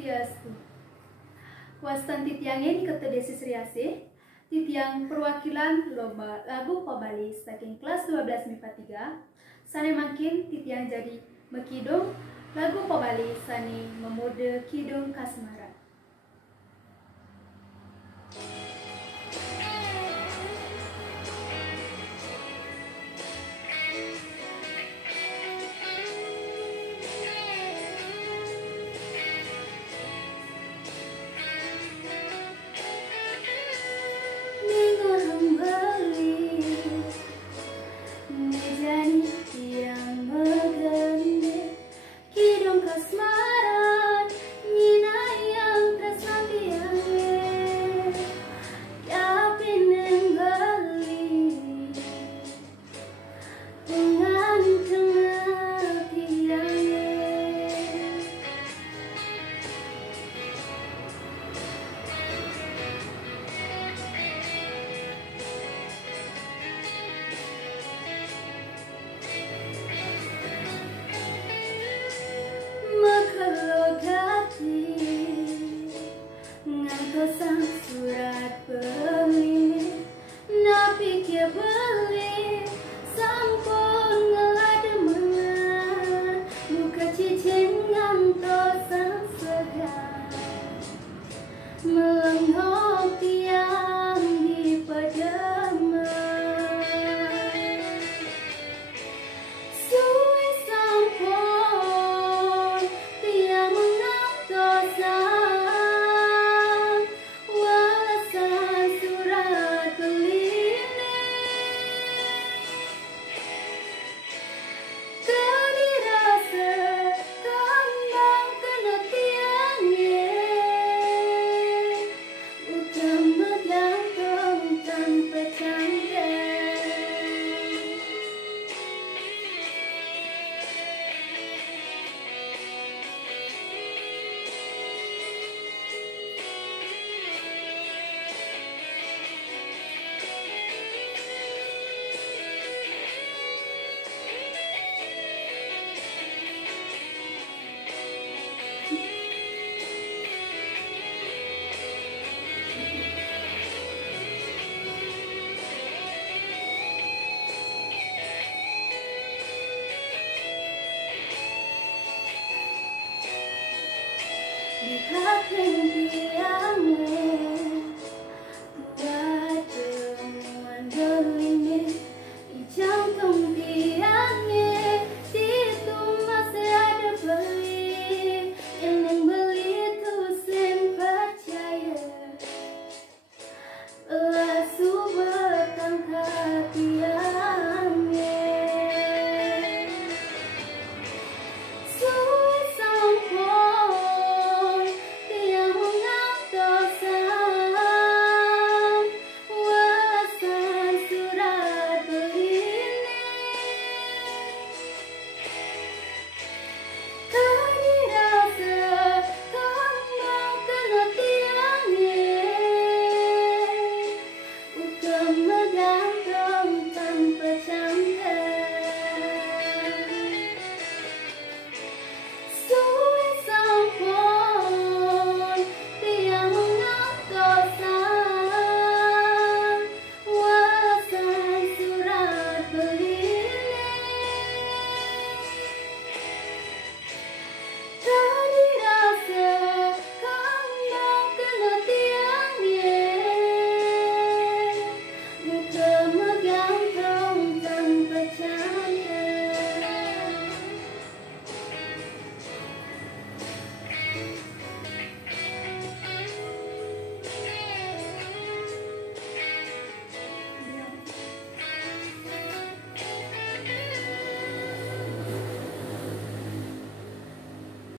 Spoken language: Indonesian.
Swastiastu. Wastan titiangin ketedesis riase, titiang perwakilan lomba lagu Pabali saking kelas 12 MIPA 3, sane makin titiang jadi mekidong lagu Pabali sani memode kidong kasmaran. Sang surat pemilik napi kia beli sampun ngelada mengan buka cicing ngantos sang segar melengok tiang di pedeman suwi sampun tiang mengantos di hati yang